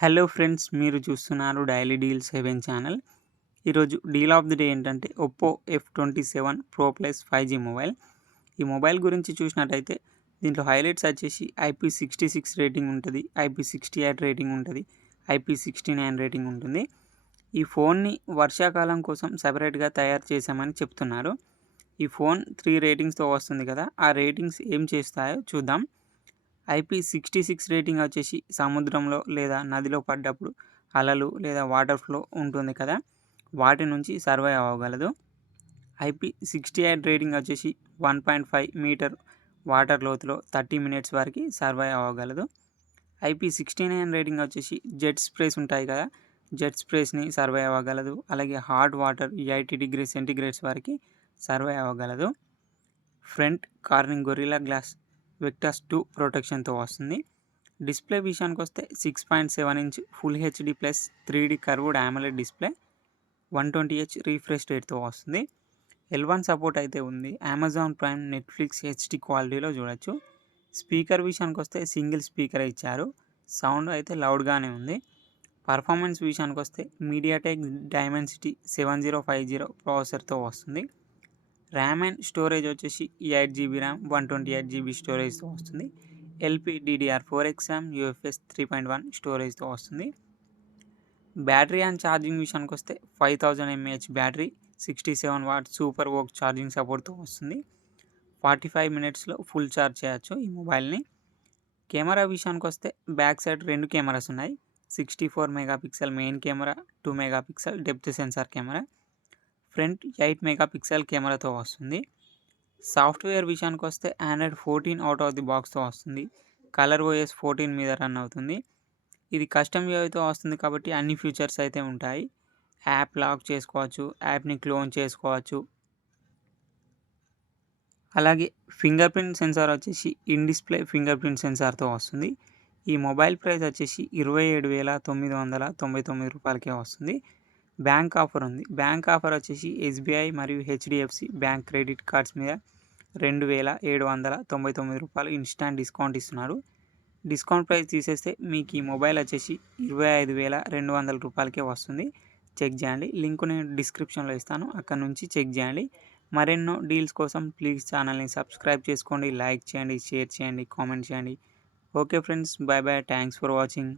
Hello friends, మీరు చూస్తున్నారు daily deal 7 channel. ఈరోజు డీల్ ఆఫ్ ది డే ఏంటంటే Oppo F27 pro plus 5G mobile. ఈ మొబైల్ గురించి చూసినట్టయితే దీంట్లో హైలైట్స్ వచ్చేసి IP66 రేటింగ్ ఉంటుంది, IP68 రేటింగ్ ఉంటుంది, IP69 రేటింగ్ ఉంటుంది. ఈ ఫోన్ని వర్షాకాలం కోసం సపరేట్గా తయారు చేశామని చెప్తున్నారు. ఈ ఫోన్ 3 రేటింగ్స్తో వస్తుంది కదా, ఆ రేటింగ్స్ ఏం చేస్తాయో చూద్దాం. IP66 రేటింగ్ వచ్చేసి సముద్రంలో లేదా నదిలో పడ్డప్పుడు అలలు లేదా వాటర్ ఫ్లో ఉంటుంది కదా, వాటి నుంచి సర్వైవ్ అవ్వగలదు. IP68 రేటింగ్ వచ్చేసి 1.5 మీటర్ వాటర్ లోతులో 30 మినిట్స్ వరకు సర్వైవ్ అవ్వగలదు. IP69 రేటింగ్ వచ్చేసి జెట్ స్ప్రేస్ ఉంటాయి కదా, జెట్ స్ప్రేస్ని సర్వైవ్ అవ్వగలదు. అలాగే హాట్ వాటర్ 80 డిగ్రీ సెంటీగ్రేడ్స్ వరకు సర్వైవ్ అవ్వగలదు. Front Corning Gorilla glass Victus 2 ప్రొటెక్షన్తో వస్తుంది. డిస్ప్లే విషయానికి వస్తే 6.7 inch full HD plus 3D curved AMOLED display, 120Hz refresh రేట్తో వస్తుంది. L1 సపోర్ట్ అయితే ఉంది. అమెజాన్ ప్రైమ్, నెట్ఫ్లిక్స్ హెచ్డి క్వాలిటీలో చూడొచ్చు. స్పీకర్ విషయానికి వస్తే సింగిల్ స్పీకర్ ఇచ్చారు, సౌండ్ అయితే లౌడ్గానే ఉంది. పర్ఫార్మెన్స్ విషయానికి వస్తే మీడియాటెక్ డైమెన్సిటీ 7050 ప్రాసెసర్తో వస్తుంది. ర్యామ్ అండ్ స్టోరేజ్ వచ్చేసి 8GB ర్యామ్, 128GB స్టోరేజ్తో వస్తుంది. LPDDR4 ఎగ్జామ్ UFS 3.1 స్టోరేజ్తో వస్తుంది. బ్యాటరీ అండ్ ఛార్జింగ్ విషయానికి వస్తే 5000 mAh battery, 67 watt super VOOC charging సపోర్ట్తో వస్తుంది. 45 మినిట్స్లో ఫుల్ ఛార్జ్ చేయొచ్చు ఈ మొబైల్ని. కెమెరా విషయానికి వస్తే బ్యాక్ సైడ్ 2 కెమెరాస్ ఉన్నాయి. 64 megapixel main camera, 2 megapixel depth censor camera. Front 8 megapixel కెమెరాతో వస్తుంది. సాఫ్ట్వేర్ విషయానికి వస్తే Android 14 అవుట్ ఆఫ్ ది బాక్స్తో వస్తుంది. ColorOS 14 మీద రన్ అవుతుంది. ఇది కస్టమ్ యూఐతో వస్తుంది కాబట్టి అన్ని ఫీచర్స్ అయితే ఉంటాయి. యాప్ లాక్ చేసుకోవచ్చు, యాప్ని క్లోన్ చేసుకోవచ్చు. అలాగే ఫింగర్ ప్రింట్ సెన్సార్ వచ్చేసి ఇన్ డిస్ప్లే ఫింగర్ ప్రింట్ సెన్సార్తో వస్తుంది. ఈ మొబైల్ ప్రైస్ వచ్చేసి 27,999 రూపాయలకే వస్తుంది. బ్యాంక్ ఆఫర్ ఉంది. బ్యాంక్ ఆఫర్ వచ్చేసి SBI మరియు HDFC బ్యాంక్ క్రెడిట్ కార్డ్స్ మీద 2,799 రూపాయలు ఇన్స్టాంట్ డిస్కౌంట్ ఇస్తున్నారు. డిస్కౌంట్ ప్రైస్ తీసేస్తే మీకు ఈ మొబైల్ వచ్చేసి 25,200 రూపాయలకే వస్తుంది. చెక్ చేయండి. లింక్ నేను డిస్క్రిప్షన్లో ఇస్తాను, అక్కడ నుంచి చెక్ చేయండి. మరెన్నో డీల్స్ కోసం ప్లీజ్ ఛానల్ని సబ్స్క్రైబ్ చేసుకోండి, లైక్ చేయండి, షేర్ చేయండి, కామెంట్ చేయండి. Okay friends, bye bye, thanks for watching.